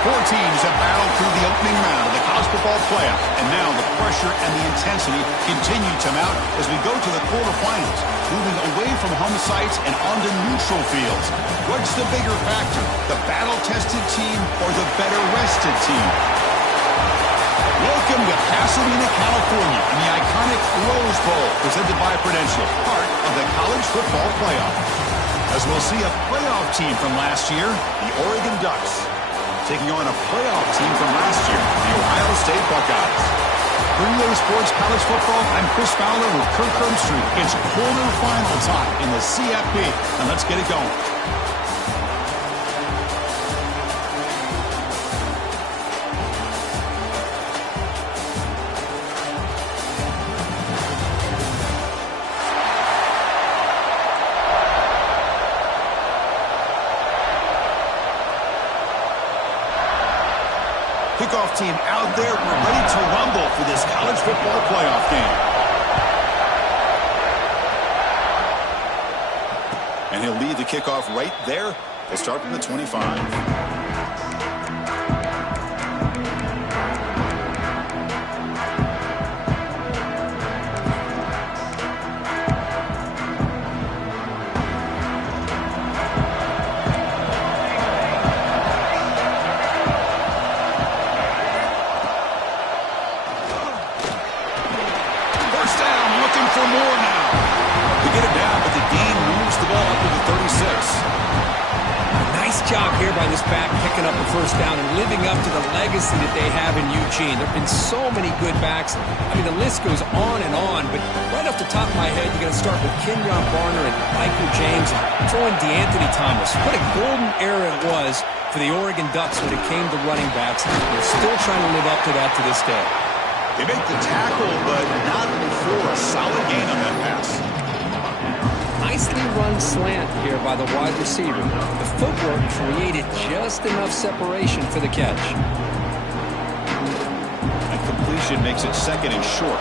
Four teams have battled through the opening round of the college football playoff, and now the pressure and the intensity continue to mount as we go to the quarterfinals, moving away from home sites and onto neutral fields. What's the bigger factor, the battle-tested team or the better-rested team? Welcome to Pasadena, California, in the iconic Rose Bowl, presented by Prudential, part of the college football playoff. As we'll see a playoff team from last year, the Oregon Ducks, taking on a playoff team from last year, the Ohio State Buckeyes. For EA Sports College Football, I'm Chris Fowler with Kirk Herbstreit. It's quarterfinal time in the CFP, and let's get it going. Kickoff team out there. We're ready to rumble for this college football playoff game. And he'll lead the kickoff right there. They'll start from the 25. First down and living up to the legacy that they have in Eugene. There have been so many good backs. I mean, the list goes on and on, but right off the top of my head, you're going to start with Kenyon Barner and Michael James and throw in DeAnthony Thomas. What a golden era it was for the Oregon Ducks when it came to running backs. They're still trying to live up to that to this day. They make the tackle, but not before a solid gain on that pass. Nicely run slant here by the wide receiver. The footwork created just enough separation for the catch. That completion makes it second and short.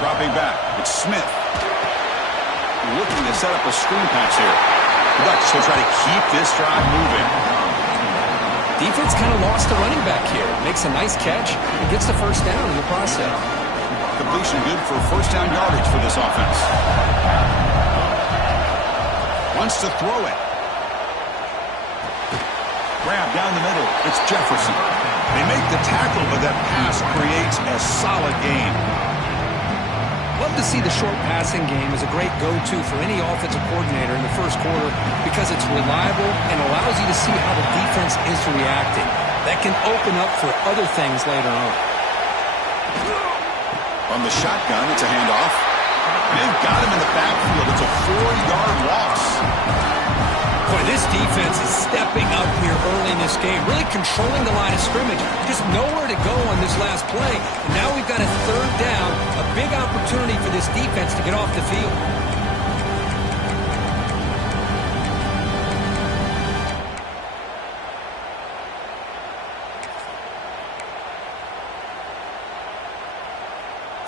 Dropping back, it's Smith. Looking to set up a screen pass here. The Ducks will try to keep this drive moving. Defense kind of lost a running back here. Makes a nice catch and gets the first down in the process. Completion good for first down yardage for this offense. Wants to throw it. Grab down the middle. It's Jefferson. They make the tackle, but that pass creates a solid gain. Love to see the short passing game as a great go-to for any offensive coordinator in the first quarter because it's reliable and allows you to see how the defense is reacting. That can open up for other things later on. On the shotgun, it's a handoff. They've got him in the backfield. It's a 4-yard loss. Boy, this defense is stepping up here early in this game, really controlling the line of scrimmage. Just nowhere to go on this last play. And now we've got a third down, a big opportunity for this defense to get off the field.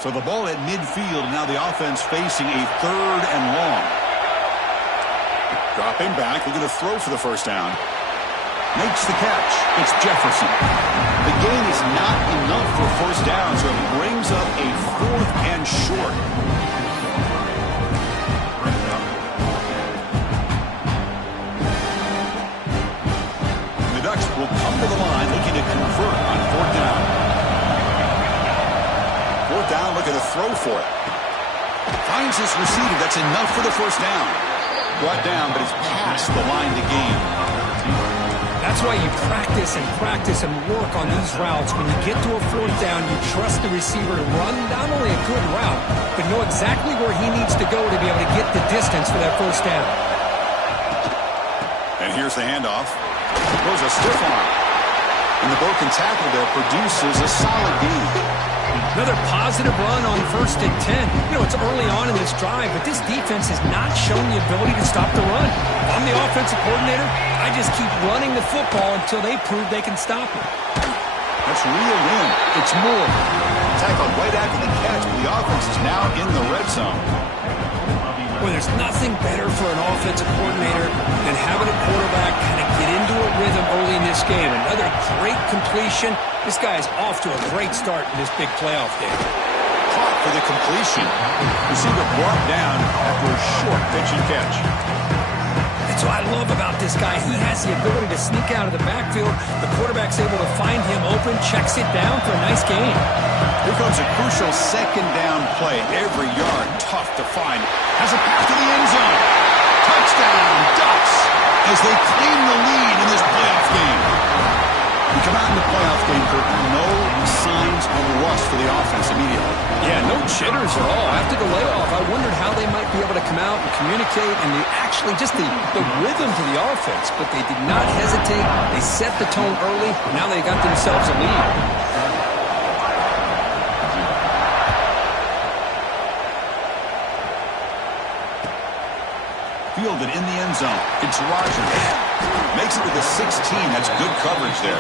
So the ball at midfield, now the offense facing a third and long. Dropping back, looking to throw for the first down. Makes the catch. It's Jefferson. The gain is not enough for first down, so it brings up a fourth and short. The Ducks will come to the line looking to convert on fourth down. Fourth down, looking to throw for it. Finds his receiver. That's enough for the first down. Brought down, but it's past the line to gain. That's why you practice and work on these routes. When you get to a fourth down, you trust the receiver to run not only a good route, but know exactly where he needs to go to be able to get the distance for that first down. And here's the handoff. Throws a stiff arm. And the broken tackle there produces a solid gain. Another positive run on 1st and 10. You know, it's early on in this drive, but this defense has not shown the ability to stop the run. If I'm the offensive coordinator, I just keep running the football until they prove they can stop it. That's reeled in. It's Moore. Tackled right after the catch, but the offense is now in the red zone. Well, there's nothing better for an offensive coordinator than having a quarterback kind of get into a rhythm early in this game. Another great completion. This guy is off to a great start in this big playoff game. Caught for the completion. Receiver brought down after a short pitch and catch. That's what I love about this guy. He has the ability to sneak out of the backfield. The quarterback's able to find him open, checks it down for a nice gain. Here comes a crucial second down play. Every yard tough to find. Has a path to the end zone. Touchdown, Ducks, as they claim the lead in this playoff game. We come out in the playoff game, Kurt. No signs of rust for the offense immediately. Yeah, no jitters at all. After the layoff, I wondered how they might be able to come out and communicate and actually just the rhythm to the offense. But they did not hesitate. They set the tone early. Now they got themselves a lead. Fielded in the end zone. It's Rogers. Makes it to the 16. That's good coverage there.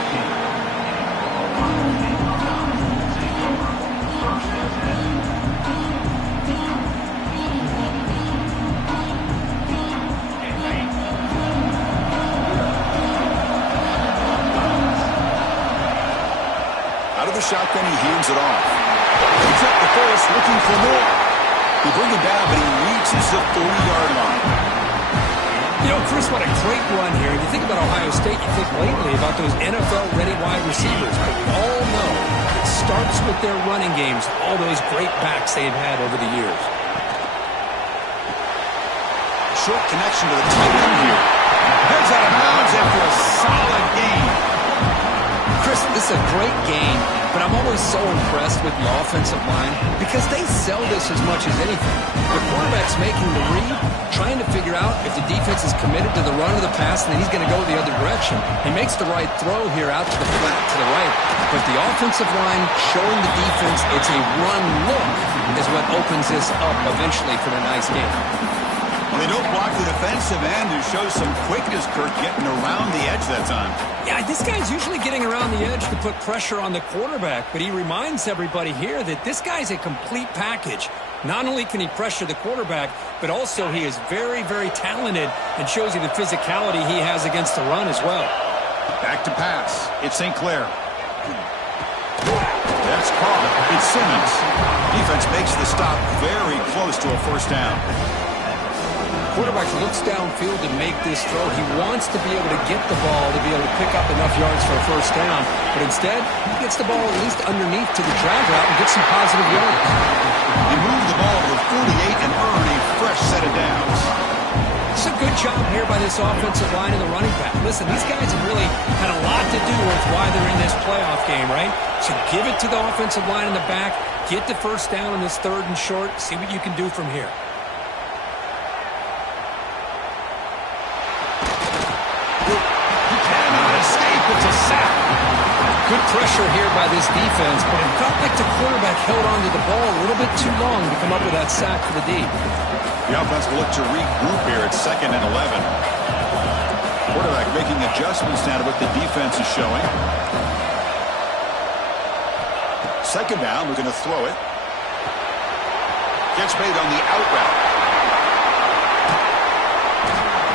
Out of the shotgun, he hands it off. He's up the first, looking for more. They bring him down, but he reaches the 40-yard line. You know, Chris, what a great run here. If you think about Ohio State, you think lately about those NFL-ready wide receivers. But we all know it starts with their running games, all those great backs they've had over the years. Short connection to the tight end here. Heads out of bounds after a solid gain. Chris, this is a great game, but I'm always so impressed with the offensive line because they sell this as much as anything. The quarterback's making the read, trying to figure out if the defense is committed to the run or the pass, and then he's going to go the other direction. He makes the right throw here out to the flat to the right, but the offensive line showing the defense it's a run look is what opens this up eventually for a nice game. Well, they don't block the defensive end, who shows some quickness, Kirk, getting around the edge that time. Yeah, this guy's usually getting around the edge to put pressure on the quarterback, but he reminds everybody here that this guy's a complete package. Not only can he pressure the quarterback, but also he is very, very talented and shows you the physicality he has against the run as well. Back to pass. It's St. Clair. That's caught. It's Simmons. Defense makes the stop very close to a first down. Quarterback looks downfield to make this throw. He wants to be able to get the ball to be able to pick up enough yards for a first down, but instead, he gets the ball at least underneath to the drag route and gets some positive yards. He moved the ball to the 48 and earned a fresh set of downs. It's a good job here by this offensive line and the running back. Listen, these guys have really had a lot to do with why they're in this playoff game, right? So give it to the offensive line in the back, get the first down in this third and short, see what you can do from here. It's a sack. Good pressure here by this defense, but it felt like the quarterback held onto the ball a little bit too long to come up with that sack for the D. The offense will look to regroup here at 2nd and 11. Quarterback making adjustments now to what the defense is showing. Second down, we're going to throw it. Gets made on the out route.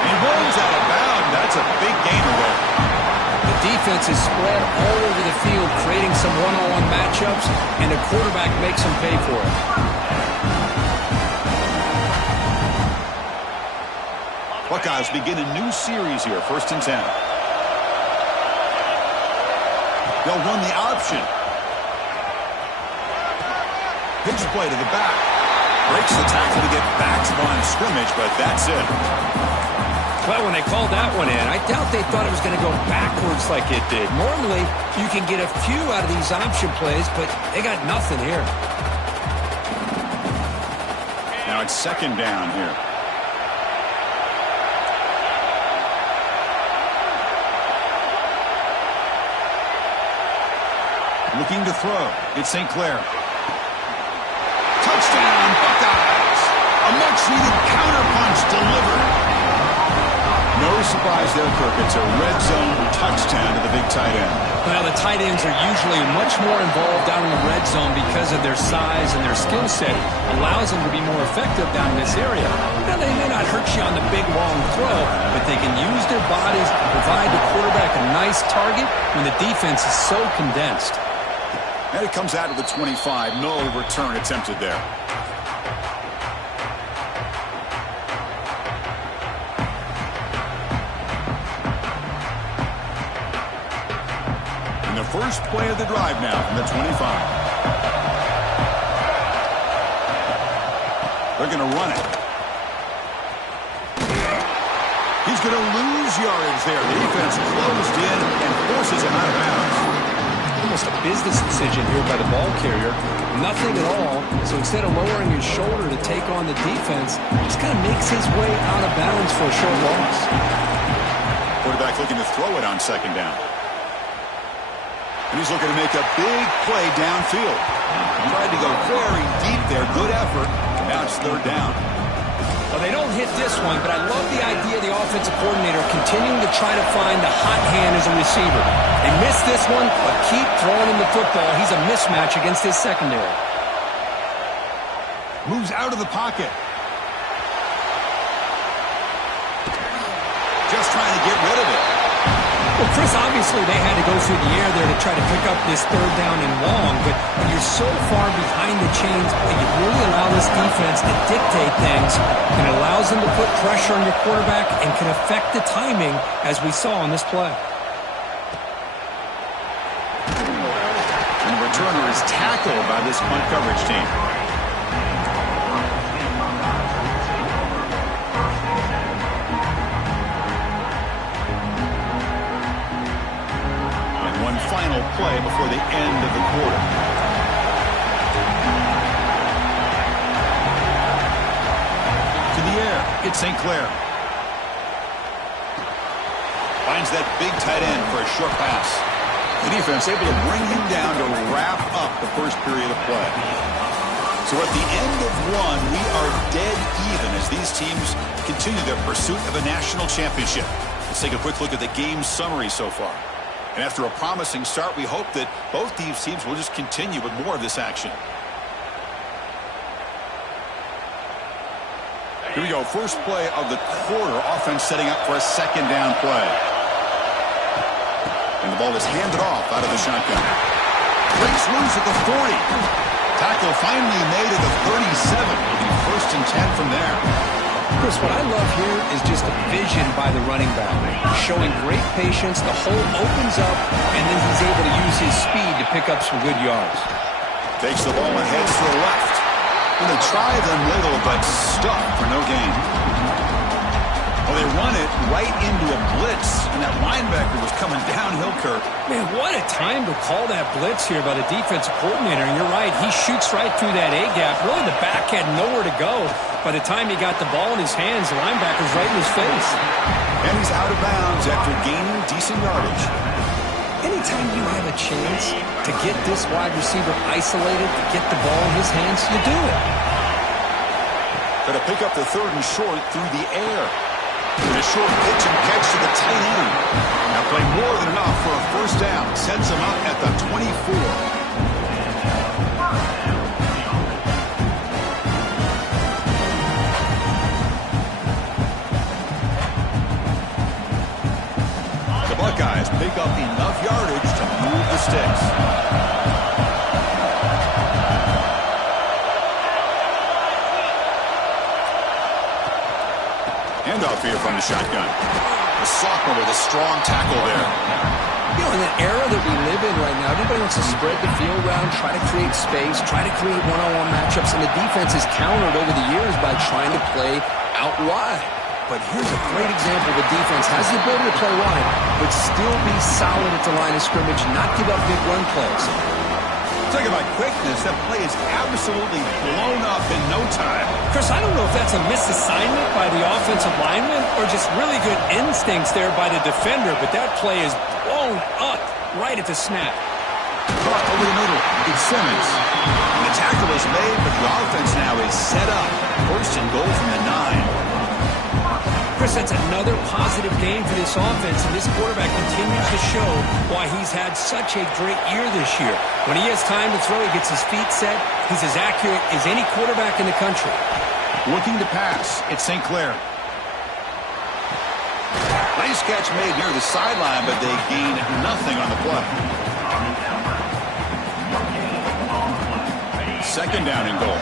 He runs out of bounds. That's a big gainer there. The defense is spread all over the field, creating some one-on-one matchups, and the quarterback makes them pay for it. Buckeyes begin a new series here, 1st and 10. They'll run the option. Pitch play to the back. Breaks the tackle to get back to line of scrimmage, but that's it. Well, when they called that one in, I doubt they thought it was going to go backwards like it did. Normally, you can get a few out of these option plays, but they got nothing here. Now it's 2nd down here. Looking to throw. It's St. Clair. Touchdown, Buckeyes! A much-needed counterpunch delivered. No No surprise there, Kirk. It's a red zone touchdown to the big tight end. Well, the tight ends are usually much more involved down in the red zone because of their size and their skill set. Allows them to be more effective down in this area. Now, they may not hurt you on the big, long throw, but they can use their bodies to provide the quarterback a nice target when the defense is so condensed. And it comes out of the 25. No return attempted there. And the first play of the drive now from the 25. They're going to run it. He's going to lose yardage there. The defense closed in and forces him out of bounds. Almost a business decision here by the ball carrier. Nothing at all. So instead of lowering his shoulder to take on the defense, just kind of makes his way out of bounds for a short loss. Quarterback looking to throw it on second down. And he's looking to make a big play downfield. Tried to go very deep there. Good effort. Now it's third down. Well, they don't hit this one, but I love the idea of the offensive coordinator continuing to try to find the hot hand as a receiver. They missed this one, but keep throwing him the football. He's a mismatch against his secondary. Moves out of the pocket. Just trying to get rid of it. Well, Chris, obviously they had to go through the air there to try to pick up this third down and long, but when you're so far behind the chains, you really allow this defense to dictate things, and it allows them to put pressure on your quarterback and can affect the timing, as we saw on this play. And the returner is tackled by this punt coverage team. Final play before the end of the quarter. To the air, it's St. Clair. Finds that big tight end for a short pass. The defense able to bring him down to wrap up the first period of play. So at the end of one, we are dead even as these teams continue their pursuit of a national championship. Let's take a quick look at the game summary so far. And after a promising start, we hope that both these teams will just continue with more of this action. Here we go. First play of the quarter. Offense setting up for a second down play. And the ball is handed off out of the shotgun. Breaks loose at the 40. Tackle finally made at the 37. It'll be first and 10 from there. Chris, what I love here is just a vision by the running back. Showing great patience, the hole opens up, and then he's able to use his speed to pick up some good yards. Takes the ball and heads to the left. Going to try the middle, but stuck for no gain. Well, they run it right into a blitz, and that linebacker was coming downhill, Kirk. Man, what a time to call that blitz here by the defensive coordinator. And you're right, he shoots right through that A-gap. Really, the back had nowhere to go. By the time he got the ball in his hands, the linebacker's right in his face. And he's out of bounds after gaining decent yardage. Anytime you have a chance to get this wide receiver isolated, to get the ball in his hands, you do it. Got to pick up the third and short through the air. And a short pitch and catch to the tight end. Now play more than enough for a first down. Sends him up at the 24. Buckeyes pick up enough yardage to move the sticks. Handoff here from the shotgun. The sophomore with a strong tackle there. You know, in the era that we live in right now, everybody wants to spread the field around, try to create space, try to create one-on-one matchups, and the defense has countered over the years by trying to play out wide. But here's a great example. The defense has the ability to play wide, but still be solid at the line of scrimmage, not give up big run plays. Talk about quickness. That play is absolutely blown up in no time. Chris, I don't know if that's a misassignment by the offensive lineman or just really good instincts there by the defender, but that play is blown up right at the snap. Caught over the middle. It's Simmons. And the tackle is made, but the offense now is set up. First and goal from the 9. Chris, that's another positive game for this offense, and this quarterback continues to show why he's had such a great year this year. When he has time to throw, he gets his feet set. He's as accurate as any quarterback in the country. Looking to pass, it's St. Clair. Nice catch made near the sideline, but they gain nothing on the play. Second down and goal.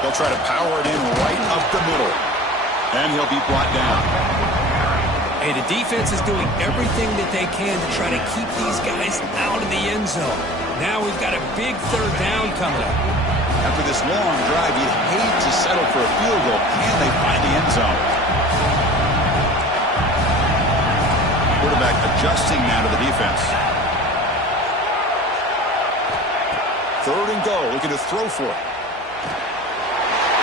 They'll try to power it in right up the middle. And he'll be brought down. Hey, the defense is doing everything that they can to try to keep these guys out of the end zone. Now we've got a big third down coming up. After this long drive, you'd hate to settle for a field goal. Can they find the end zone? Quarterback adjusting now to the defense. Third and goal, looking to throw for it.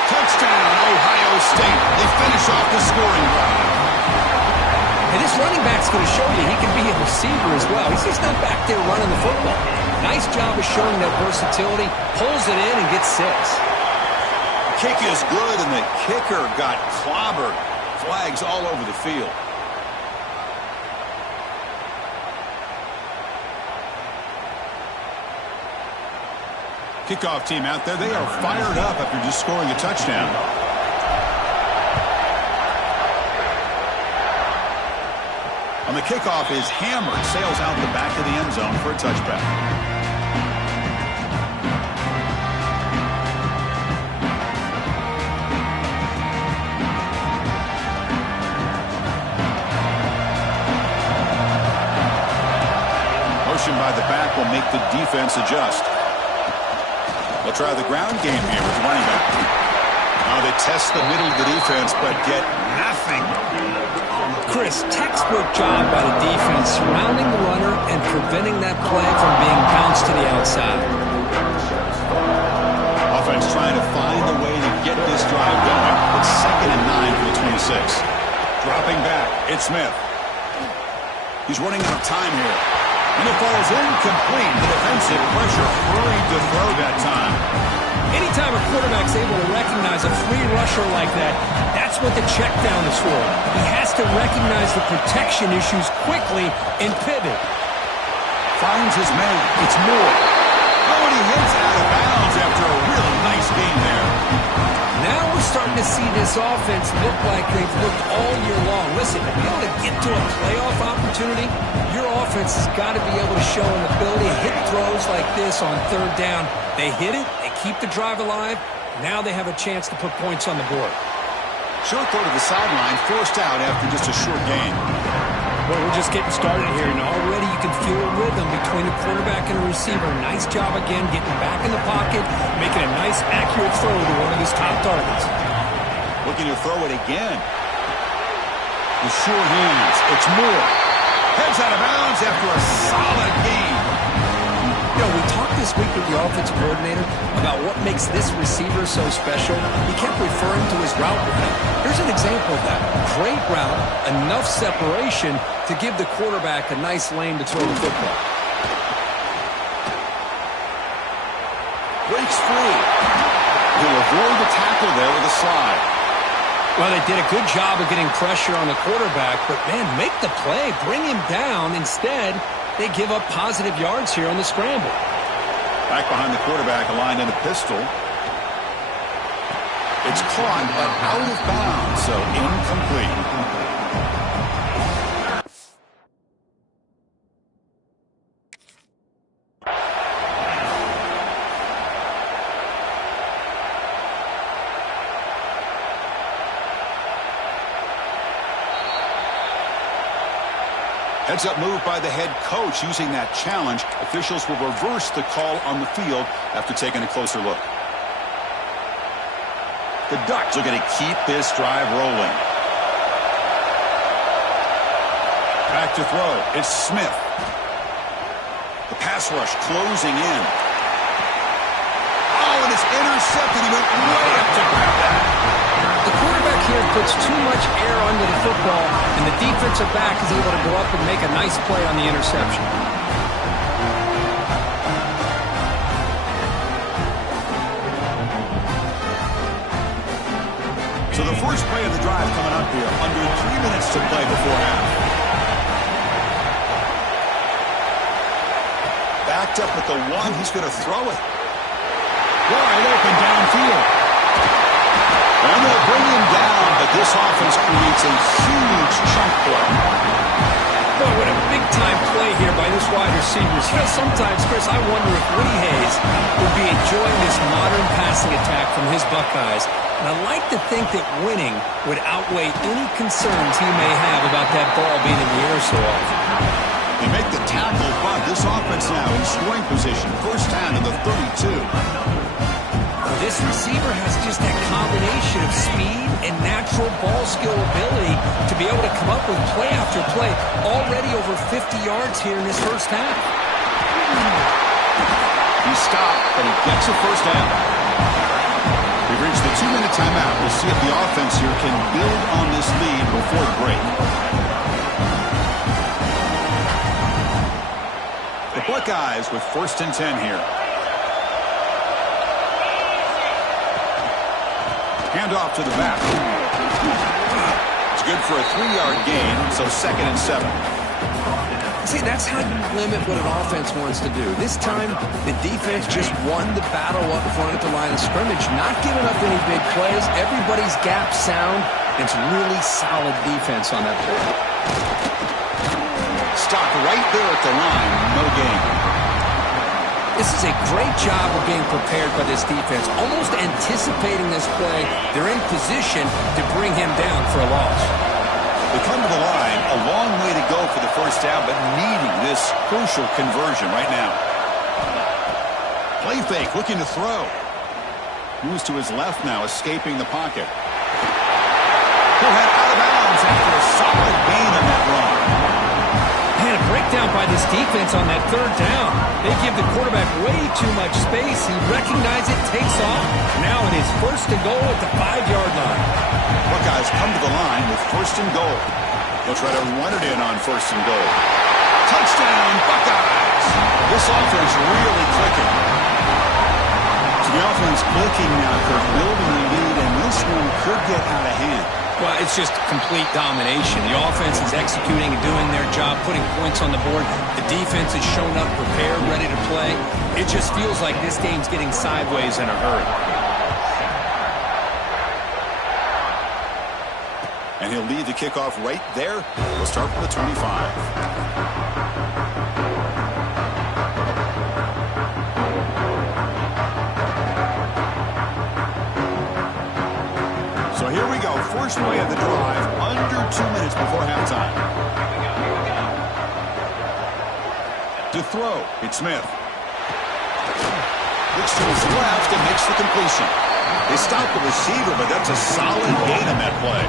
Touchdown, Ohio State. They finish off the scoring drive. And this running back's going to show you he can be a receiver as well. He's just not back there running the football. Nice job of showing that versatility. Pulls it in and gets 6. Kick is good, and the kicker got clobbered. Flags all over the field. Kickoff team out there. They are fired up after just scoring a touchdown. On the kickoff is hammered. Sails out the back of the end zone for a touchback. Motion by the back will make the defense adjust. They'll try the ground game here with the running back. Now they test the middle of the defense, but get nothing. Chris, textbook job by the defense surrounding the runner and preventing that play from being bounced to the outside. Offense trying to find a way to get this drive going. It's 2nd and 9 for the 26. Dropping back, it's Smith. He's running out of time here. And it falls incomplete. The defensive pressure hurried to throw that time. Anytime a quarterback's able to recognize a free rusher like that, that's what the check down is for. He has to recognize the protection issues quickly and pivot. Finds his man. It's Moore. Oh, and he heads out of bounds after a really nice game there. Now we're starting to see this offense look like they've looked all year long. Listen, to be able to get to a playoff opportunity, your offense has got to be able to show an ability to hit throws like this on third down. They hit it, they keep the drive alive. Now they have a chance to put points on the board. Short throw to the sideline, forced out after just a short gain. Well, we're just getting started here, and already you can feel a rhythm between a quarterback and a receiver. Nice job again getting back in the pocket, making a nice, accurate throw to one of his top targets. Looking to throw it again. With sure hands, it's Moore. Heads out of bounds after a solid game. You know, we talked this week with the offensive coordinator about what makes this receiver so special. He kept referring to his route running. Here's an example of that. Great route, enough separation to give the quarterback a nice lane to throw the football. Breaks free. He'll avoid the tackle there with a slide. Well, they did a good job of getting pressure on the quarterback, but, man, make the play. Bring him down. Instead, they give up positive yards here on the scramble. Back behind the quarterback, aligned in a pistol. It's caught, but out of bounds, so incomplete. Heads-up move by the head coach. Using that challenge, officials will reverse the call on the field after taking a closer look. The Ducks are going to keep this drive rolling. Back to throw. It's Smith. The pass rush closing in. Oh, and it's intercepted. He went way up to grab that. The quarterback here puts too much air under the football, and the defensive back is able to go up and make a nice play on the interception. So the first play of the drive coming up here. Under 3 minutes to play before half. Backed up at the 1. He's going to throw it. Wide open downfield. And they'll bring him down, but this offense creates a huge chunk play. Boy, what a big-time play here by this wide receivers. You know, sometimes, Chris, I wonder if Woody Hayes would be enjoying this modern passing attack from his Buckeyes. And I like to think that winning would outweigh any concerns he may have about that ball being in the air so often. They make the tackle, but this offense now in scoring position. First down to the 32. This receiver has just that combination of speed and natural ball skill ability to be able to come up with play after play. Already over 50 yards here in this first half. He stopped, but he gets a first down. We've reached the 2-minute timeout. We'll see if the offense here can build on this lead before the break. The Buckeyes with 1st and 10 here. Handoff to the back. It's good for a 3-yard gain, so 2nd and 7. See, that's how you limit what an offense wants to do. This time, the defense just won the battle up front at the line of scrimmage, not giving up any big plays. Everybody's gap sound. It's really solid defense on that play. Stopped right there at the line. No gain. This is a great job of being prepared by this defense. Almost anticipating this play, they're in position to bring him down for a loss. They come to the line, a long way to go for the first down, but needing this crucial conversion right now. Play fake, looking to throw. Moves to his left now, escaping the pocket. He'll head out of bounds after a solid gain on that run. Man, a breakdown by this defense on that 3rd down. They give the quarterback way too much space. He recognizes it, takes off. Now it is 1st and goal at the 5-yard line. Buckeyes come to the line with 1st and goal. They'll try to run it in on 1st and goal. Touchdown, Buckeyes! This offense really clicking. So the offense clicking now, Kirk, building the lead, and this one could get out of hand. Well, it's just complete domination. The offense is executing and doing their job, putting points on the board. The defense has shown up, prepared, ready to play. It just feels like this game's getting sideways in a hurry. And he'll lead the kickoff right there. We'll start from the 25. So here we go. First play of the drive, under 2 minutes before halftime. To throw, it's Smith. Looks to his left and makes the completion. They stop the receiver, but that's a solid gain on that play.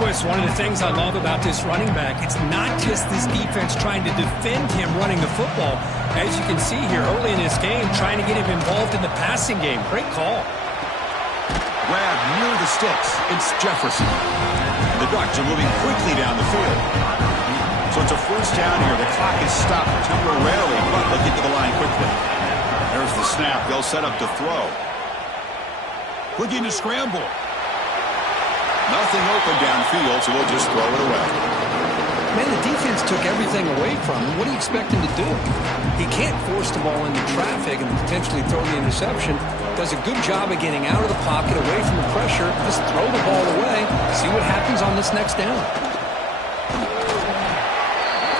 Boy, it's one of the things I love about this running back. It's not just this defense trying to defend him running the football. As you can see here early in this game, trying to get him involved in the passing game. Great call. Grab near the sticks. It's Jefferson. The Ducks are moving quickly down the field. So it's a first down here. The clock is stopped temporarily, but they'll get to the line quickly. There's the snap. They'll set up to throw. Looking to scramble. Nothing open downfield, so we'll just throw it away. Man, the defense took everything away from him. What do you expect him to do? He can't force the ball into traffic and potentially throw the interception. Does a good job of getting out of the pocket, away from the pressure. Just throw the ball away. See what happens on this next down.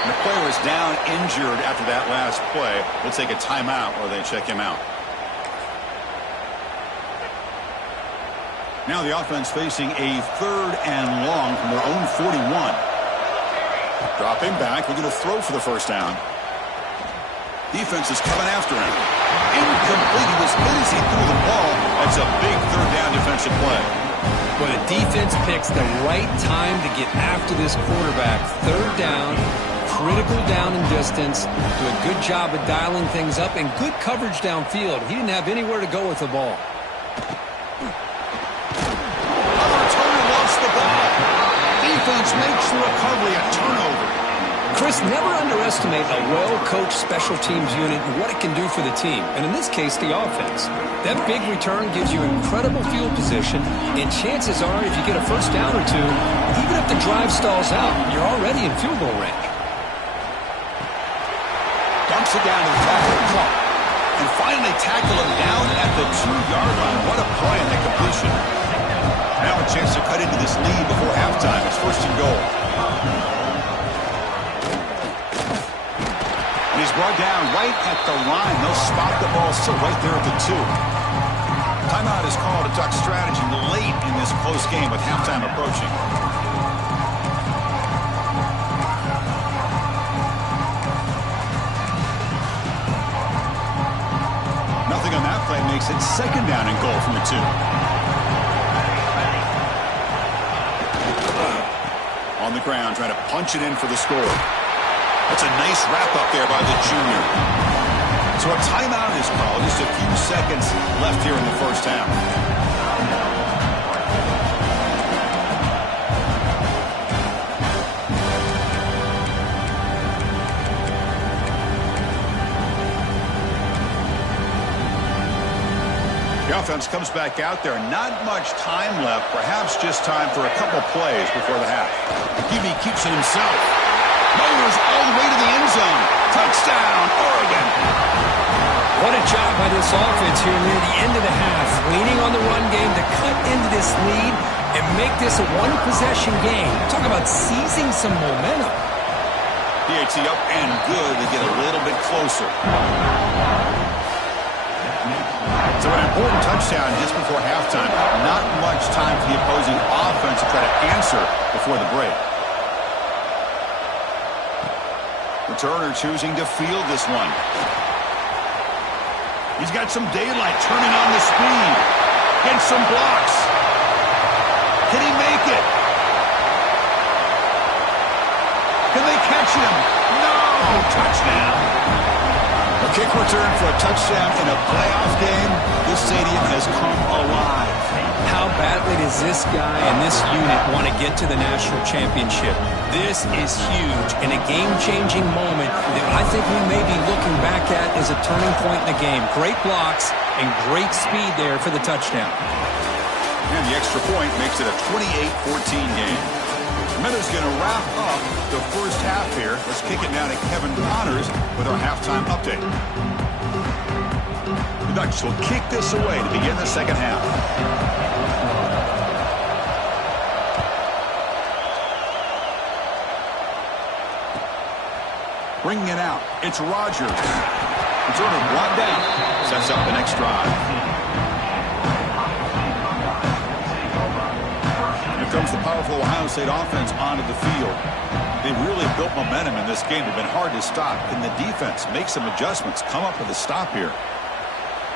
The player is down injured after that last play. We'll take a timeout while they check him out. Now the offense facing a 3rd and long from their own 41. Dropping back, looking to throw for the first down. Defense is coming after him. Incomplete. He was hit as he threw the ball. That's a big 3rd down defensive play. But the defense picks the right time to get after this quarterback. 3rd down, critical down in distance. Do a good job of dialing things up and good coverage downfield. He didn't have anywhere to go with the ball. The ball. Defense makes the recovery, a turnover. Chris, never underestimate a well-coached special teams unit and what it can do for the team, and in this case, the offense. That big return gives you incredible field position, and chances are, if you get a first down or two, even if the drive stalls out, you're already in field goal range. Dumps it down to the tackle, Clark. And finally tackle him down at the 2-yard line. What a play on the completion. Now a chance to cut into this lead before halftime. It's first and goal. And he's brought down right at the line. They'll spot the ball still right there at the 2. Timeout is called. A Duck strategy late in this close game with halftime approaching. Nothing on that play makes it second down and goal from the 2. On the ground, trying to punch it in for the score. That's a nice wrap-up there by the junior. So a timeout is called. Just a few seconds left here in the first half. The offense comes back out there. Not much time left. Perhaps just time for a couple plays before the half. QB keeps it himself. Motors all the way to the end zone. Touchdown, Oregon. What a job by this offense here near the end of the half. Leaning on the run game to cut into this lead and make this a one-possession game. Talk about seizing some momentum. PAT up and good to get a little bit closer. So an important touchdown just before halftime. Not much time for the opposing offense to try to answer before the break. Returner choosing to field this one. He's got some daylight, turning on the speed. Gets some blocks. Can he make it? Can they catch him? No! Touchdown! A kick return for a touchdown in a playoff game. This stadium has come alive. How badly does this guy and this unit want to get to the national championship? This is huge and a game-changing moment that I think we may be looking back at as a turning point in the game. Great blocks and great speed there for the touchdown. And the extra point makes it a 28-14 game. Meadows going to wrap up the first half here. Let's kick it now to Kevin Connors with our halftime update. The Ducks will kick this away to begin the second half. Bringing it out, it's Rogers. Returner brought down. Sets up the next drive. Here comes the powerful Ohio State offense onto the field. They really built momentum in this game. They've been hard to stop. Can the defense make some adjustments? Come up with a stop here.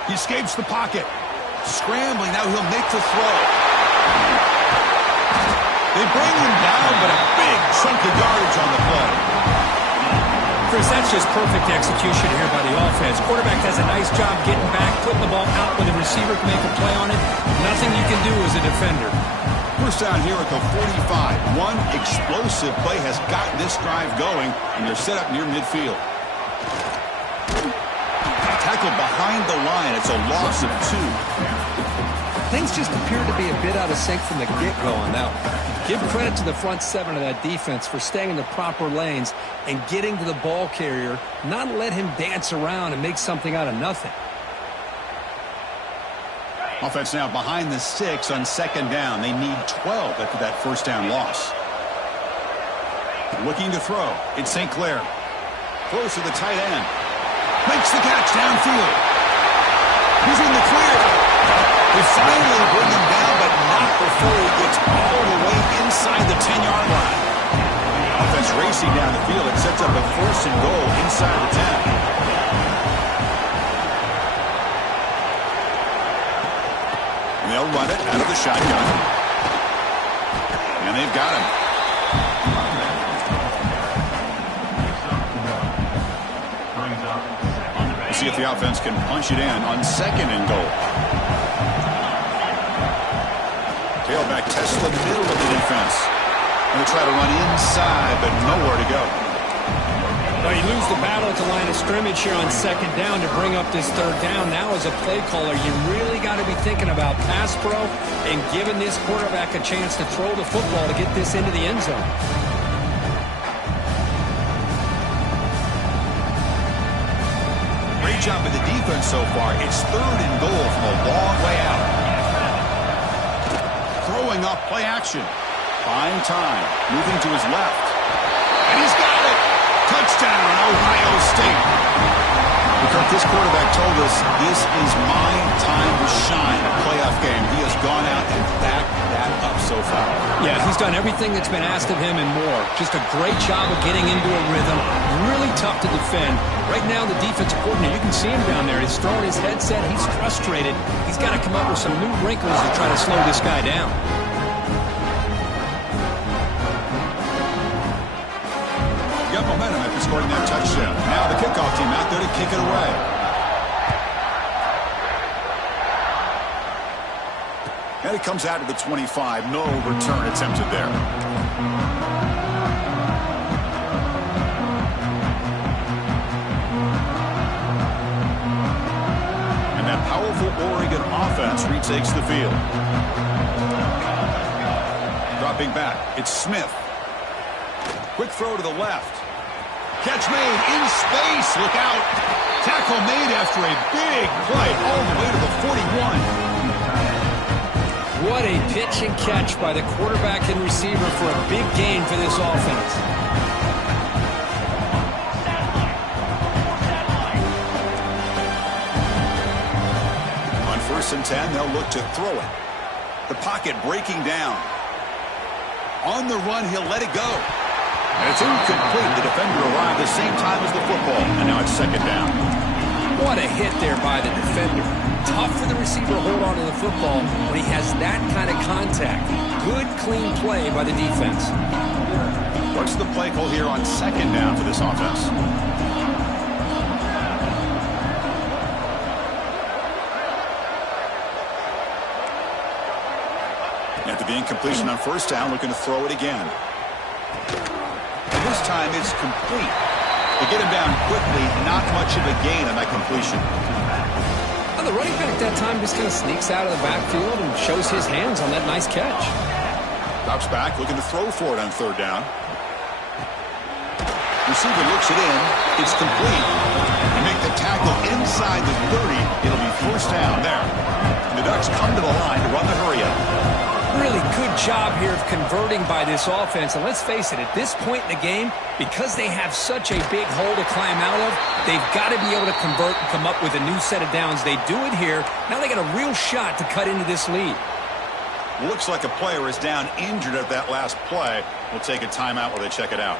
He escapes the pocket. Scrambling, now he'll make the throw. They bring him down, but a big chunk of yardage on the play. Chris, that's just perfect execution here by the offense. Quarterback does a nice job getting back, putting the ball out when the receiver can make a play on it. Nothing you can do as a defender. First down here at the 45. One explosive play has gotten this drive going, and they're set up near midfield. Tackled behind the line. It's a loss of 2. Things just appear to be a bit out of sync from the get-go on that one. Give credit to the front 7 of that defense for staying in the proper lanes and getting to the ball carrier, not let him dance around and make something out of nothing. Offense now behind the 6 on second down. They need 12 after that first down loss. Looking to throw. It's St. Clair. Close to the tight end. Makes the catch downfield. He's in the clear. They finally bring him down, but not before he gets all the way inside the 10-yard line. Offense racing down the field. It sets up a first and goal inside the 10. They'll run it out of the shotgun. And they've got him. We'll see if the offense can punch it in on second and goal. Tailback tests the middle of the defense. Going to try to run inside, but nowhere to go. Well, you lose the battle at the line of scrimmage here on second down to bring up this third down. Now as a play caller, you really got to be thinking about pass pro and giving this quarterback a chance to throw the football to get this into the end zone. Great job by the defense so far. It's 3rd and goal from a long way out. Throwing up play action. Buying time. Moving to his left. And he's got it. Touchdown, Ohio State. Because this quarterback told us this is my time to shine. A playoff game. He has gone out and backed that up so far. Yeah, he's done everything that's been asked of him and more. Just a great job of getting into a rhythm. Really tough to defend. Right now, the defensive coordinator, you can see him down there. He's throwing his headset. He's frustrated. He's got to come up with some new wrinkles to try to slow this guy down. Got momentum after scoring that touchdown. Now the kickoff team out there to kick it away. And it comes out to the 25. No return attempted there. And that powerful Oregon offense retakes the field. Dropping back, it's Smith. Quick throw to the left. Catch made in space. Look out. Tackle made after a big play all the way to the 41. What a pitch and catch by the quarterback and receiver for a big gain for this offense. On 1st and 10, they'll look to throw it. The pocket breaking down. On the run, he'll let it go. And it's incomplete. The defender arrived the same time as the football. And now it's 2nd down. What a hit there by the defender. Tough for the receiver to hold on to the football when he has that kind of contact. Good, clean play by the defense. What's the play call here on 2nd down for this offense? After the incompletion on 1st down, looking to throw it again. This time it's complete. They get him down quickly, not much of a gain on that completion. Well, the running back that time just kind of sneaks out of the backfield and shows his hands on that nice catch. Drops back, looking to throw for it on 3rd down. Receiver looks it in. It's complete. They make the tackle inside the 30. It'll be 1st down there. And the Ducks come to the line to run the hurry up. Really good job here of converting by this offense. And let's face it, at this point in the game, because they have such a big hole to climb out of, they've got to be able to convert and come up with a new set of downs. They do it here. Now they got a real shot to cut into this lead. Looks like a player is down injured at that last play. We'll take a timeout while they check it out.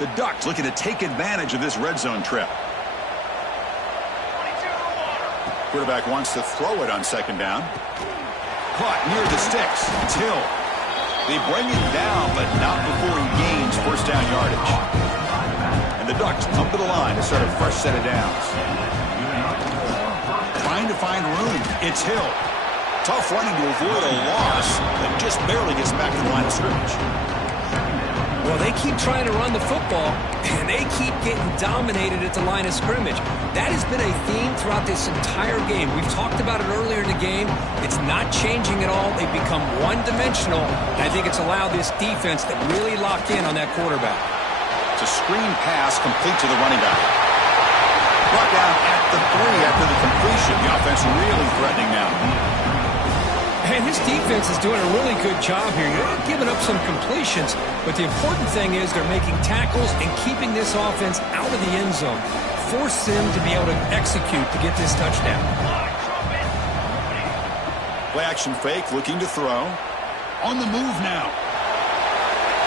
The Ducks looking to take advantage of this red zone trip. Quarterback wants to throw it on 2nd down. Caught near the sticks. It's Hill. They bring him down, but not before he gains 1st down yardage. And the Ducks come to the line to set a fresh set of downs. Trying to find room. It's Hill. Tough running to avoid a loss, but just barely gets back to the line of scrimmage. Well, they keep trying to run the football, and they keep getting dominated at the line of scrimmage. That has been a theme throughout this entire game. We've talked about it earlier in the game. It's not changing at all. They've become one-dimensional, and I think it's allowed this defense to really lock in on that quarterback. It's a screen pass complete to the running back. Brought down at the 3 after the completion. The offense really threatening now. And this defense is doing a really good job here. They're giving up some completions, but the important thing is they're making tackles and keeping this offense out of the end zone. Force them to be able to execute to get this touchdown. Play action fake, looking to throw. On the move now.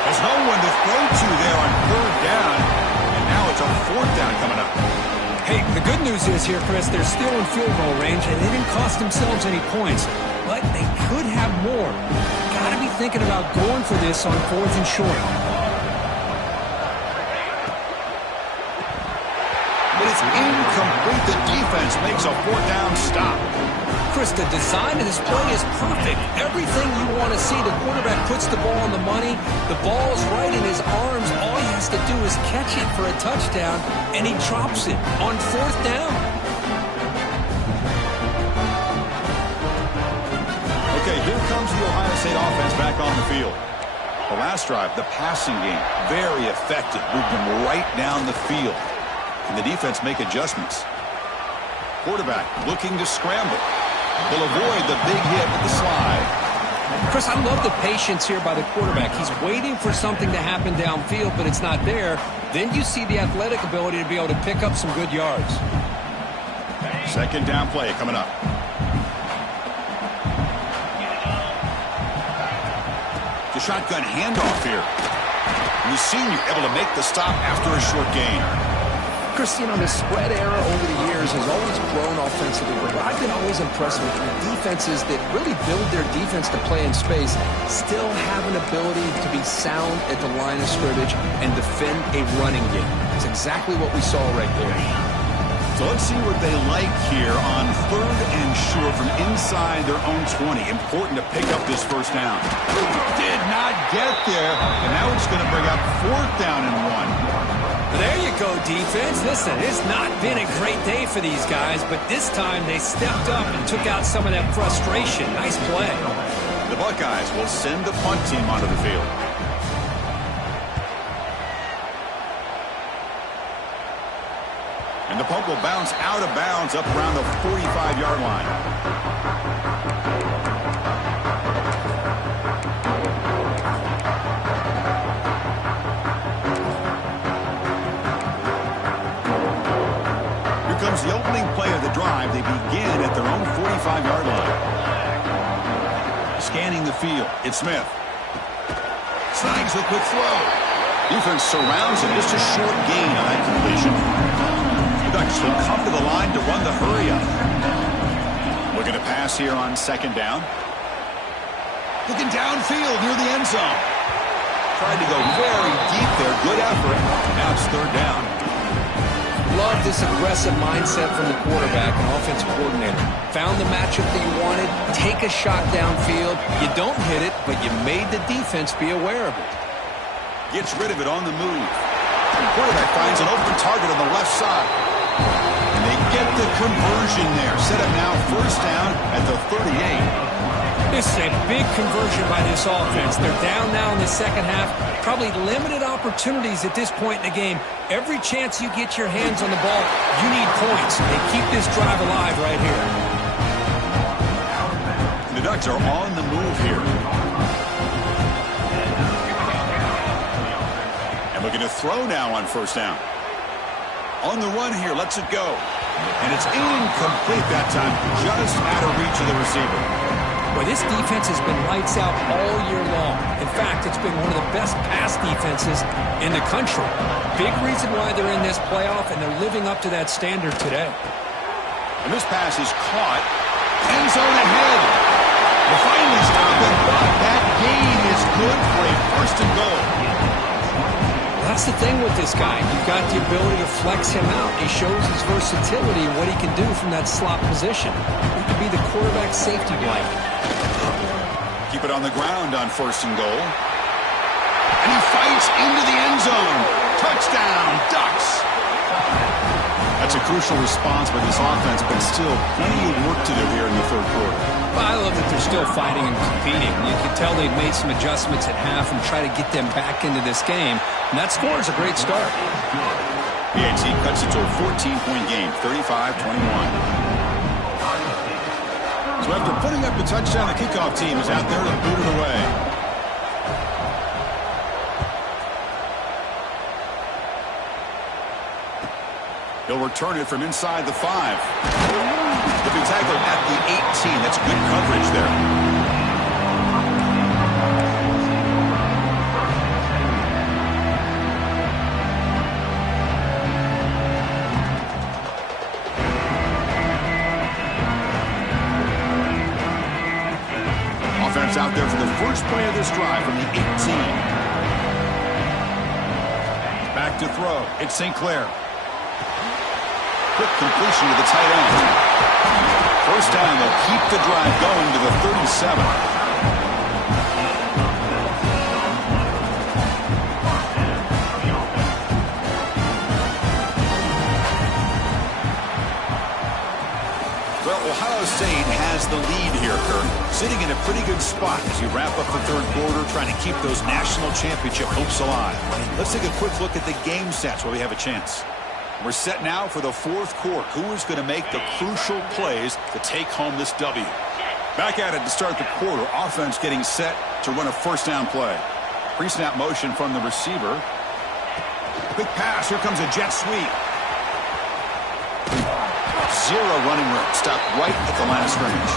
There's no one to throw to there on 3rd down, and now it's a 4th down coming up. Hey, the good news is here, Chris, they're still in field goal range, and they didn't cost themselves any points. But they could have more. Got to be thinking about going for this on 4th and short. But it's incomplete. The defense makes a 4th down stop. Chris, the design of this play is perfect. Everything you want to see. The quarterback puts the ball on the money. The ball's right in his arms. All he has to do is catch it for a touchdown, and he drops it on 4th down. Okay, here comes the Ohio State offense back on the field. The last drive, the passing game, very effective. Moved them right down the field. Can the defense make adjustments? Quarterback looking to scramble. Will avoid the big hit with the slide. Chris, I love the patience here by the quarterback. He's waiting for something to happen downfield, but it's not there. Then you see the athletic ability to be able to pick up some good yards. 2nd down play coming up. The shotgun handoff here. And the senior able to make the stop after a short gain. Chris, you know, the spread era over the years has always grown offensively, but I've been always impressed with defenses that really build their defense to play in space, still have an ability to be sound at the line of scrimmage and defend a running game. It's exactly what we saw right there. So let's see what they like here on 3rd and short from inside their own 20. Important to pick up this 1st down. Did not get there, and now it's going to bring up 4th down and 1. There you go, defense. Listen, it's not been a great day for these guys, but this time they stepped up and took out some of that frustration. Nice play. The Buckeyes will send the punt team onto the field. And the punt will bounce out of bounds up around the 45-yard line. Comes the opening play of the drive. They begin at their own 45-yard line. Scanning the field, it's Smith. Snags the quick throw. Defense surrounds him. Just a short gain on that completion. The Ducks will come to the line to run the hurry up. Looking to pass here on 2nd down. Looking downfield near the end zone. Tried to go very deep there. Good effort. Now it's 3rd down. Love this aggressive mindset from the quarterback and offensive coordinator. Found the matchup that you wanted, take a shot downfield. You don't hit it, but you made the defense be aware of it. Gets rid of it on the move. The quarterback finds an open target on the left side. And they get the conversion there. Set up now 1st down at the 38. This is a big conversion by this offense. They're down now in the 2nd half. Probably limited opportunities at this point in the game. Every chance you get your hands on the ball, you need points. They keep this drive alive right here. The Ducks are on the move here. And looking to throw now on 1st down. On the run here, lets it go. And it's incomplete that time, just out of reach of the receiver. Well, this defense has been lights out all year long. In fact, it's been one of the best pass defenses in the country. Big reason why they're in this playoff, and they're living up to that standard today. And this pass is caught. End zone ahead. Will finally stop it, but that gain is good for a 1st and goal. That's the thing with this guy. You've got the ability to flex him out. He shows his versatility and what he can do from that slot position. He could be the quarterback safety blanket. Keep it on the ground on 1st and goal. And he fights into the end zone. Touchdown, Ducks. That's a crucial response by this offense, but still plenty of work to do here in the 3rd quarter. Well, I love that they're still fighting and competing. You can tell they've made some adjustments at half and try to get them back into this game. And that score is a great start. PAT cuts it to a 14-point game, 35-21. So after putting up the touchdown, the kickoff team is out there to boot it away. He'll return it from inside the 5. He'll be tackled at the 18. That's good coverage there. Offense out there for the first play of this drive from the 18. Back to throw. It's St. Clair. Quick completion to the tight end. First down, they'll keep the drive going to the 37. Well, Ohio State has the lead here, Kirk. Sitting in a pretty good spot as you wrap up the third quarter, trying to keep those national championship hopes alive. Let's take a quick look at the game stats while we have a chance. We're set now for the fourth quarter. Who is going to make the crucial plays to take home this W? Back at it to start the quarter. Offense getting set to run a first down play. Pre-snap motion from the receiver. Quick pass. Here comes a jet sweep. Zero running room. Stopped right at the line of scrimmage.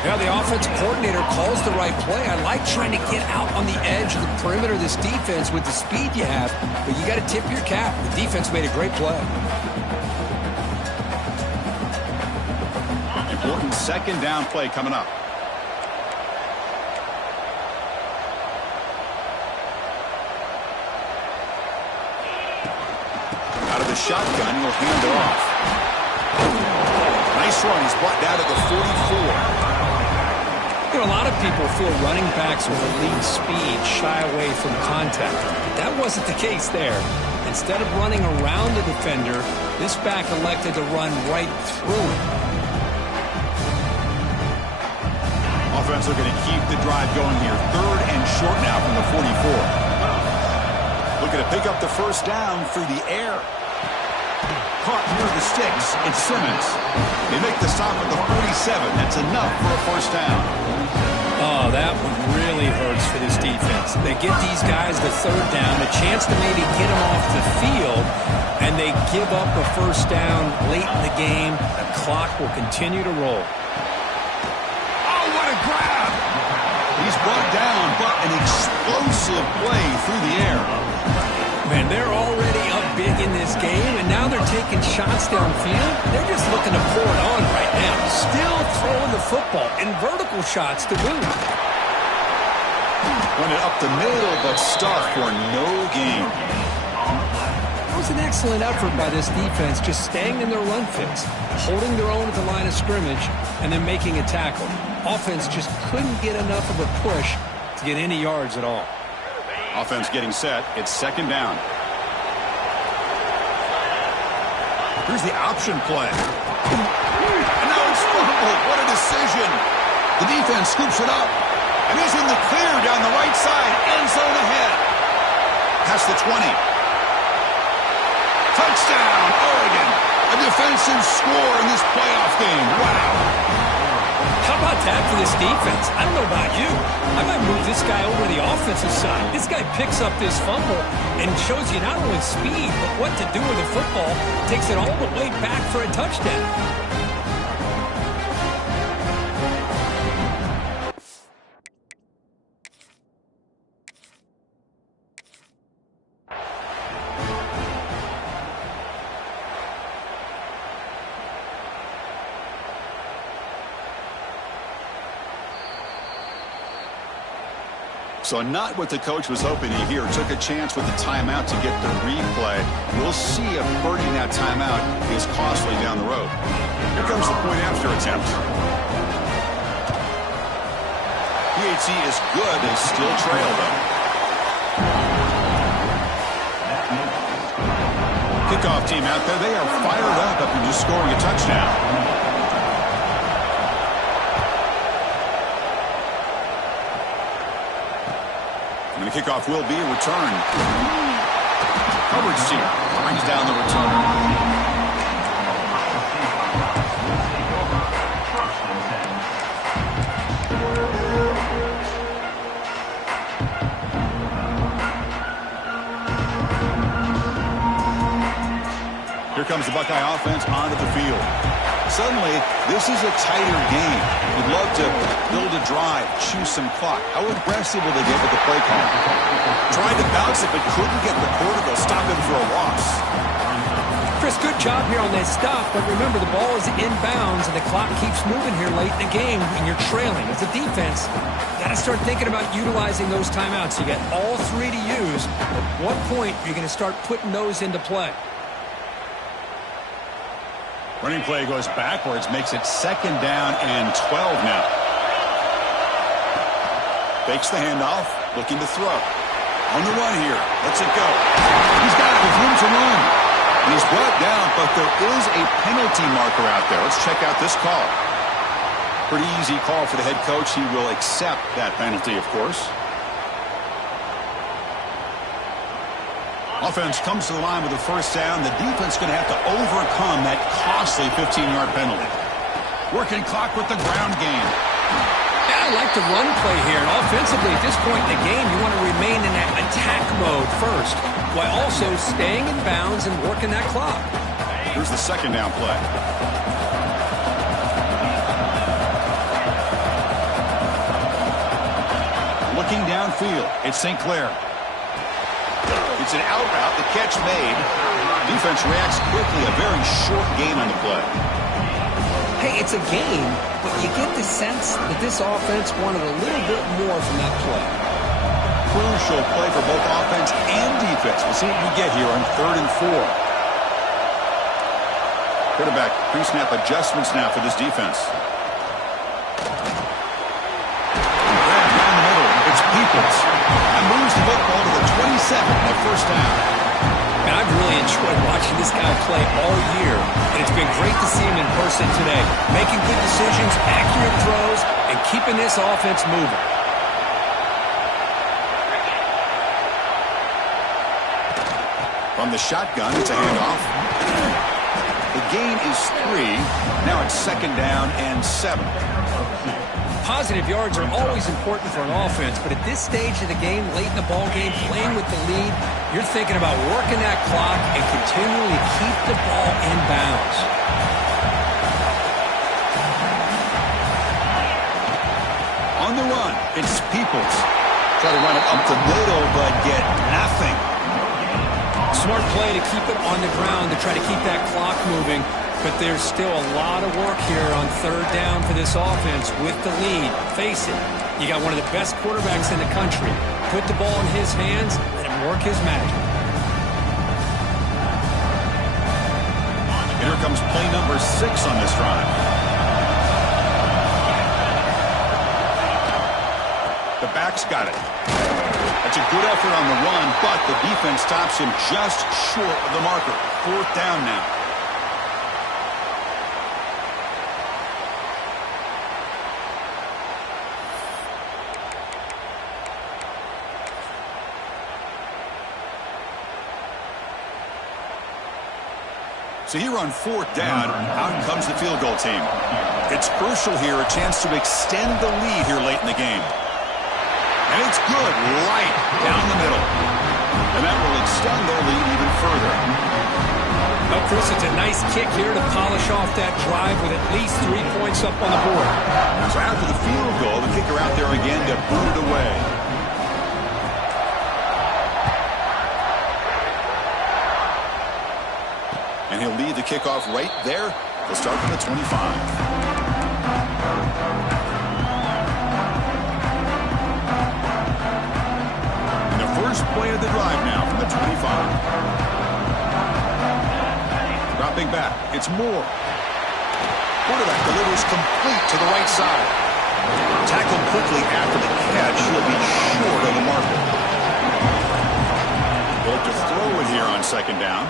Yeah, the offensive coordinator calls the right play. I like trying to get out on the edge of the perimeter of this defense with the speed you have, but you got to tip your cap. The defense made a great play. Important second down play coming up. Out of the shotgun, he'll hand it off. Nice run. He's brought down at the 44. You know, a lot of people feel running backs with elite speed shy away from contact. That wasn't the case there. Instead of running around the defender, this back elected to run right through him. Offense looking to keep the drive going here. Third and short now from the 44. Looking to pick up the first down through the air. Caught near the sticks. It's Simmons. They make the stop at the 47. That's enough for a first down. Oh, that one really hurts for this defense. They get these guys the third down, a chance to maybe get them off the field, and they give up a first down late in the game. The clock will continue to roll. Oh, what a grab! He's brought down, but an explosive play through the air. Man, they're already up big in this game, and now they're taking shots downfield. They're just looking to pour it on right now. Still throwing the football in vertical shots to boot. Run it up the middle, but stuffed for no gain. It was an excellent effort by this defense, just staying in their run fix, holding their own at the line of scrimmage, and then making a tackle. Offense just couldn't get enough of a push to get any yards at all. Offense getting set. It's second down. Here's the option play. And now it's fumbled. What a decision. The defense scoops it up. And he's in the clear down the right side. End zone ahead. Past the 20. Touchdown, Oregon. A defensive score in this playoff game. Wow. How about that for this defense? I don't know about you. I might move this guy over to the offensive side. This guy picks up this fumble and shows you not only speed, but what to do with the football. Takes it all the way back for a touchdown. So not what the coach was hoping to hear. Took a chance with the timeout to get the replay. We'll see if burning that timeout is costly down the road. Here comes the point after attempt. PAT is good. They still trail them. Kickoff team out there. They are fired up after just scoring a touchdown. And the kickoff will be a return. Coverage team brings down the return. Here comes the Buckeye offense onto the field. Suddenly, this is a tighter game. We'd love to build a drive, choose some clock. How aggressive will they get with the play call? Tried to bounce it, but couldn't get the quarter. They'll stop him for a loss. Chris, good job here on that stop, but remember the ball is inbounds and the clock keeps moving here late in the game and you're trailing. As a defense, you got to start thinking about utilizing those timeouts. You got all three to use. At what point are you going to start putting those into play? Running play goes backwards, makes it 2nd down and 12 now. Fakes the handoff, looking to throw. On the run here, lets it go. He's got it with room to run. And he's brought down, but there is a penalty marker out there. Let's check out this call. Pretty easy call for the head coach. He will accept that penalty, of course. Offense comes to the line with a 1st down. The defense going to have to overcome that costly 15-yard penalty. Working clock with the ground game. Yeah, I like the run play here. And offensively, at this point in the game, you want to remain in that attack mode first, while also staying in bounds and working that clock. Here's the 2nd down play. Looking downfield, it's St. Clair. It's an out route, the catch made. Defense reacts quickly, a very short gain on the play. Hey, it's a game, but you get the sense that this offense wanted a little bit more from that play. Crucial play for both offense and defense. We'll see what we get here on 3rd and 4. Quarterback pre-snap adjustments now for this defense. Down the middle, it's Peoples. And moves the football to the 27, a 1st down. And I've really enjoyed watching this guy play all year, and it's been great to see him in person today, making good decisions, accurate throws, and keeping this offense moving. From the shotgun, it's a handoff. The gain is 3. Now it's 2nd down and 7. Positive yards are always important for an offense, but at this stage of the game, late in the ball game, playing with the lead, you're thinking about working that clock and continually keep the ball in bounds. On the run, it's Peoples. Try to run it up the middle, but get nothing. Smart play to keep it on the ground to try to keep that clock moving. But there's still a lot of work here on 3rd down for this offense with the lead. Face it, you got one of the best quarterbacks in the country. Put the ball in his hands, let him work his magic. Here comes play number 6 on this drive. The back's got it. That's a good effort on the run, but the defense stops him just short of the marker. 4th down now. So here on 4th down, out comes the field goal team. It's crucial here, a chance to extend the lead here late in the game. And it's good, right down the middle. And that will extend their lead even further. Well, Chris, it's a nice kick here to polish off that drive with at least 3 points up on the board. So after the field goal, the kicker out there again to boot it away. And he'll lead the kickoff right there. He'll start from the 25. And the first play of the drive now from the 25. Dropping back, it's Moore. Quarterback delivers complete to the right side. Tackled quickly after the catch. He'll be short of the marker. They'll have to throw it here on 2nd down.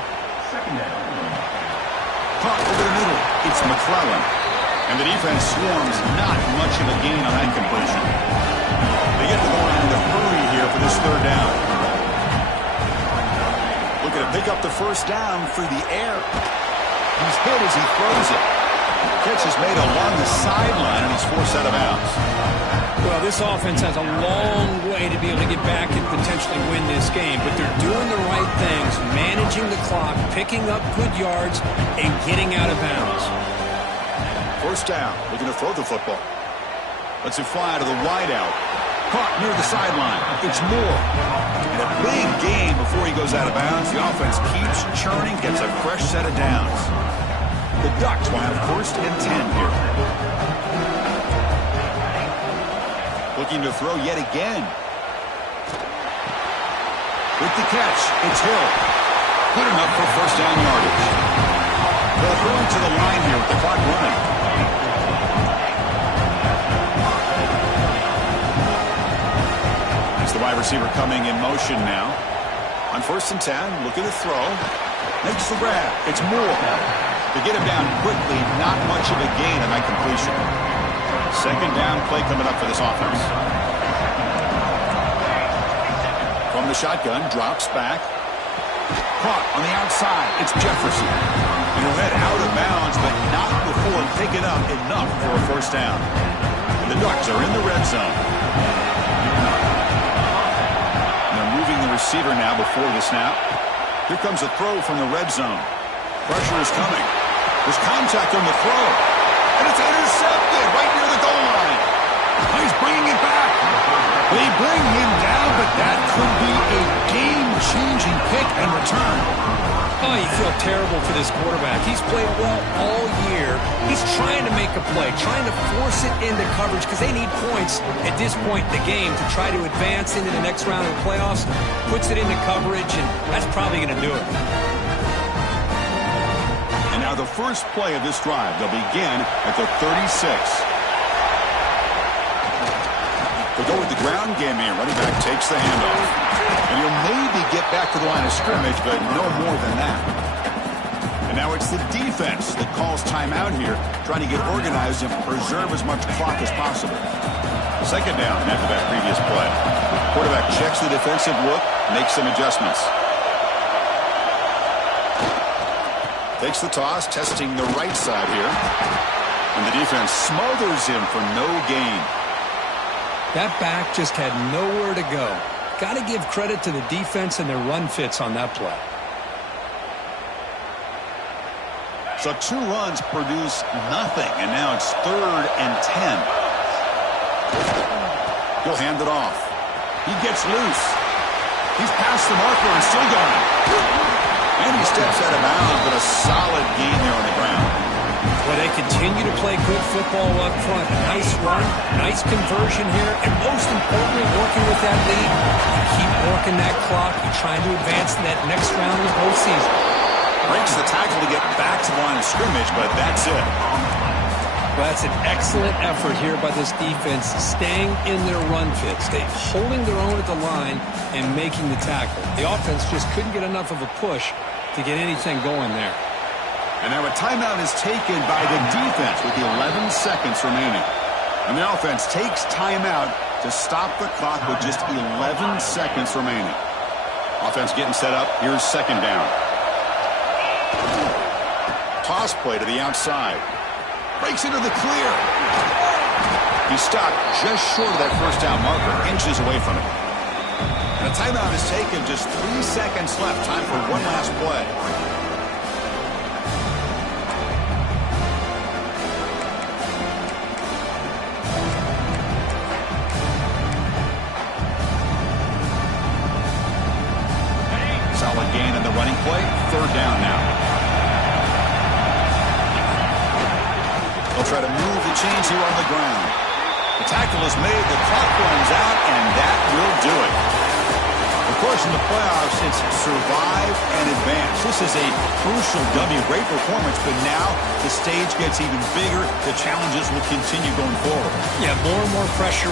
Caught over the middle. It's McClellan. And the defense swarms, not much of a gain on that completion. They get to the line in a hurry here for this 3rd down. Looking to pick up the 1st down through the air. He's hit as he throws it. Catch is made along the sideline, and he's forced out of bounds. Well, this offense has a long way to be able to get back and potentially win this game, but they're doing the right things, managing the clock, picking up good yards, and getting out of bounds. 1st down, looking to throw the football. Lets it fly to the wideout. Caught near the sideline. It's Moore. And a big gain before he goes out of bounds. The offense keeps churning, gets a fresh set of downs. The Ducks will have 1st and 10 here. Looking to throw yet again. With the catch, it's Hill. Good enough for 1st down yardage. They'll go to the line here with the clock running. It's the wide receiver coming in motion now. On 1st and 10, looking to throw. Makes the grab. It's Moore. To get him down quickly, not much of a gain on that completion. 2nd down play coming up for this offense. From the shotgun, drops back. Caught on the outside. It's Jefferson. And he'll head out of bounds, but not before picking up enough for a 1st down. And the Ducks are in the red zone. And they're moving the receiver now before the snap. Here comes a throw from the red zone. Pressure is coming. There's contact on the throw. And it's intercepted right near the goal line. He's bringing it back. They bring him down, but that could be a game-changing pick and return. Oh, you feel terrible for this quarterback. He's played well all year. He's trying to make a play, trying to force it into coverage because they need points at this point in the game to try to advance into the next round of the playoffs. Puts it into coverage, and that's probably going to do it. And now the first play of this drive. They'll begin at the 36. They'll go with the ground game here. Running back takes the handoff. And he'll maybe get back to the line of scrimmage, but no more than that. And now it's the defense that calls timeout here, trying to get organized and preserve as much clock as possible. 2nd down after that previous play. Quarterback checks the defensive look, makes some adjustments. Takes the toss, testing the right side here. And the defense smothers him for no gain. That back just had nowhere to go. Got to give credit to the defense and their run fits on that play. So 2 runs produce nothing, and now it's 3rd and 10. He'll hand it off. He gets loose. He's past the marker and still going. And he steps out of bounds, but a solid gain there on the ground. Well, they continue to play good football up front. Nice run, nice conversion here, and most importantly, working with that lead, you keep working that clock. You're trying to advance to that next round of the postseason. Breaks the tackle to get back to the line of scrimmage, but that's it. Well, that's an excellent effort here by this defense, staying in their run fits, holding their own at the line and making the tackle. The offense just couldn't get enough of a push to get anything going there. And now a timeout is taken by the defense with 11 seconds remaining. And the offense takes timeout to stop the clock with just 11 seconds remaining. Offense getting set up. Here's 2nd down. Toss play to the outside. Breaks into the clear. He stopped just short of that 1st down marker, inches away from it. And a timeout is taken. Just 3 seconds left. Time for one last play. Solid gain in the running play. 3rd down now. They'll try to move the chains here on the ground. The tackle is made. The clock runs out, and that will do it. Of course, in the playoffs, it's survive and advance. This is a crucial W. Great performance, but now the stage gets even bigger. The challenges will continue going forward. Yeah, more and more pressure.